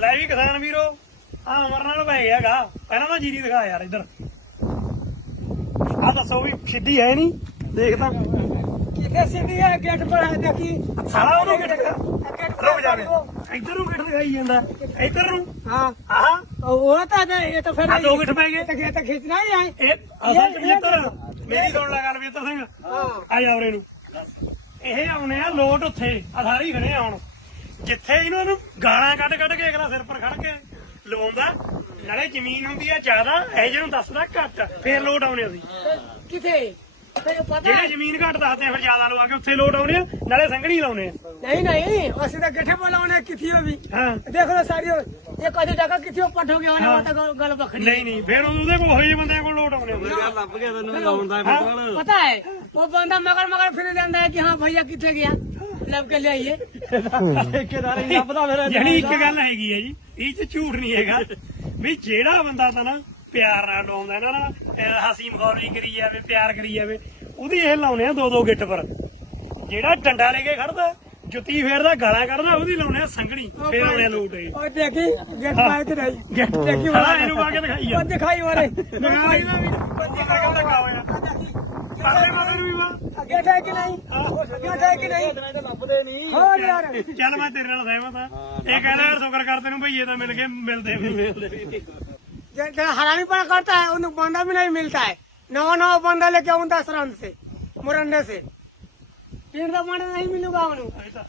ਲੈ ਵੀ ਕਿਸਾਨ ਵੀਰੋ ਆ ਅਮਰ ਨਾਲ ਪੈ ਗਿਆਗਾ ਪਹਿਲਾਂ ਤਾਂ ਜੀਰੀ ਦਿਖਾ ਯਾਰ ਇੱਧਰ। ਆ ਦੱਸੋ ਵੀ ਸਿੱਧੀ ਹੈ ਨਹੀਂ। ਦੇਖ ਤਾਂ। ਕਿੱਥੇ ਸਿੱਧੀ ਹੈ? ਗੇਟ ਪਰ ਹੈ ਦੇਖੀ। ਸਾਲਾ ਉਹਨੂੰ ਗੇਟ ਰੁਕ ਜਾ ਇੱਧਰ ਨੂੰ ਗੇਟ ਦਿਖਾਈ ਜਾਂਦਾ। ਇੱਧਰ ਨੂੰ। ਹਾਂ। ਹਾਂ ਉਹ ਤਾਂ ਇਹ ਤਾਂ ਫਿਰ ਦੋ ਗੇਟ ਪੈ ਗਏ। ਤੇ ਗੇਟ ਖਿੱਚਣਾ ਹੀ ਹੈ। ਇਹ ਅਸਲ ਵਿੱਚ ਮੇਰੀ ਸੁਣ ਲੈ ਗੱਲ ਵੀ ਸਿੰਘ। ਆ ਜਾ ਉਰੇ ਨੂੰ। ਇਹ ਆਉਣੇ ਆ ਲੋਟ ਉੱਥੇ। ਆ ਸਾਰੇ ਖੜੇ ਆਉਣ ਜਿੱਥੇ ਇਹਨਾਂ ਨੂੰ ਗਾਲਾਂ ਕੱਢ ਕੱਢ ਕੇ ਅਗਲਾ ਸਿਰ ਪਰ ਖੜ ਕੇ ਲਾਉਂਦਾ ਨਾਲੇ ਜ਼ਮੀਨ ਹੁੰਦੀ ਆ ਜ਼ਿਆਦਾ ਇਹ ਜਿਹਨੂੰ ਦੱਸਦਾ ਘੱਟ ਫੇਰ ਲੋਟ ਆਉਨੇ ਅਸੀਂ। ਕਿਥੇ? ਜਿਹੜੇ ਜ਼ਮੀਨ ਘੱਟ ਦੱਸਦੇ ਆ ਫਿਰ ਜ਼ਿਆਦਾ ਲਵਾ ਕੇ ਉੱਥੇ ਲੋਟ ਆਉਨੇ ਨਾਲੇ ਸੰਘਣੀ ਲਾਉਣੇ ਆ। ਨਹੀਂ ਨਹੀਂ ਅਸੀਂ ਤਾਂ ਗੱਠੇ ਬੋਲਾਉਣੇ ਕਿਥੀ ਹੋ ਵੀ? ਹਾਂ। ਦੇਖ ਲਓ ਸਾਰੀ ਉਹ- ਇਹ ਕਦੇ ਟਾਕਾ ਕਿਥੀ ਪੱਟ ਗਿਆ ਉਹਨੇ ਉਹ ਗੱਲ- ਗੱਲ ਵੱਖਰੀ। ਨਹੀਂ ਨਹੀਂ ਫਿਰ ਉਹਦੇ ਕੋਲ ਹੋਈ ਬੰਦੇ ਕੋਲ ਲੋਟ ਆਉਣੇ ਆ। ਲੱਭ ਗਿਆ ਤੈਨੂੰ ਲਾਉਣ ਦਾ ਪਤਾ ਹੈ ਉਹ ਬੰਦਾ ਮਗਰ ਮਗਰ ਫਿਰ ਜਾਂਦਾ ਹੈ ਕਿ ਹਾਂ ਭਈਆ ਕਿੱਥੇ ਗਿਆ? ਲੱਭ ਕੇ ਲਿਆਈਏ। ਠੇਕੇਦਾਰ ਹੀ ਲੱਭਦਾ ਫਿਰ ਇਹਦਾ। ਇੱਕ ਗੱਲ ਹੈਗੀ ਹੈ ਜੀ ਇਹ ਚ ਝੂਠ ਨਹੀਂ ਹੈਗਾ। ਵੀ ਜਿਹੜਾ ਬੰਦਾ ਤਾਂ ਨਾ ਪਿਆਰ ਨਾਲ ਲਾਉਂਦਾ ਨਾ ਨਾ ਅਹ ਹਸੀ ਮਖੌਲੀ ਕਰੀ ਜਾਵੇ ਪਿਆਰ ਕਰੀ ਜਾਵੇ ਉਹਦੀ ਇਹ ਲਾਉਨੇ ਆ ਦੋ ਦੋ ਗਿੱਟ ਪਰ। ਜਿਹੜਾ ਡੰਡਾ ਲੈ ਕੇ ਖੜਦਾ ਜੁੱਤੀ ਫੇਰਦਾ ਗਾਲਾਂ ਕੱਢਦਾ ਉਹਦੀ ਲਾਉਨੇ ਆ ਸੰਘਣੀ ਫੇਰ ਆਉਣੇ ਲੋਟ ਇਹ ਉਹ ਦੇਖੀ ਗਿੱਟ ਪਾਇਆ ਕਿ ਗਿੱਟ ਦੇਖੀ ਖੜਾ ਇਹਨੂੰ ਪਾ ਕੇ ਦਿਖਾਈ ਆ। ਦਿਖਾਈ ਵਾਰੇ ਦਿਖਾਈ ਦਾ ਵੀ ਹੋਇਆ ਪਰਲੇ ਪਾਸੇ ਨੂੰ ਵੀ ਵਾ गेट है कि नहीं गेट है कि नहीं ਤਾਂ ਲੱਭਦੇ ਨਹੀਂ और यार ਚੱਲ ਮੈਂ ਤੇਰੇ ਨਾਲ ਸਹਿਮਤ ਆ ਇਹ ਕਹਿੰਦਾ ਯਾਰ ਸ਼ੁਕਰ ਕਰ ਤੈਨੂੰ ਭਈਏ ਤਾਂ ਮਿਲ ਗਏ ਮਿਲਦੇ ਵੀ जो हरामी पड़ा करता है उन्हें बंदा भी नहीं मिलता है नवा नवा बंदा लेके आऊँ दस रन से मुरंडे से तीन तो बंदा नहीं मिलूंगा उन्हें ਇਹ ਤਾਂ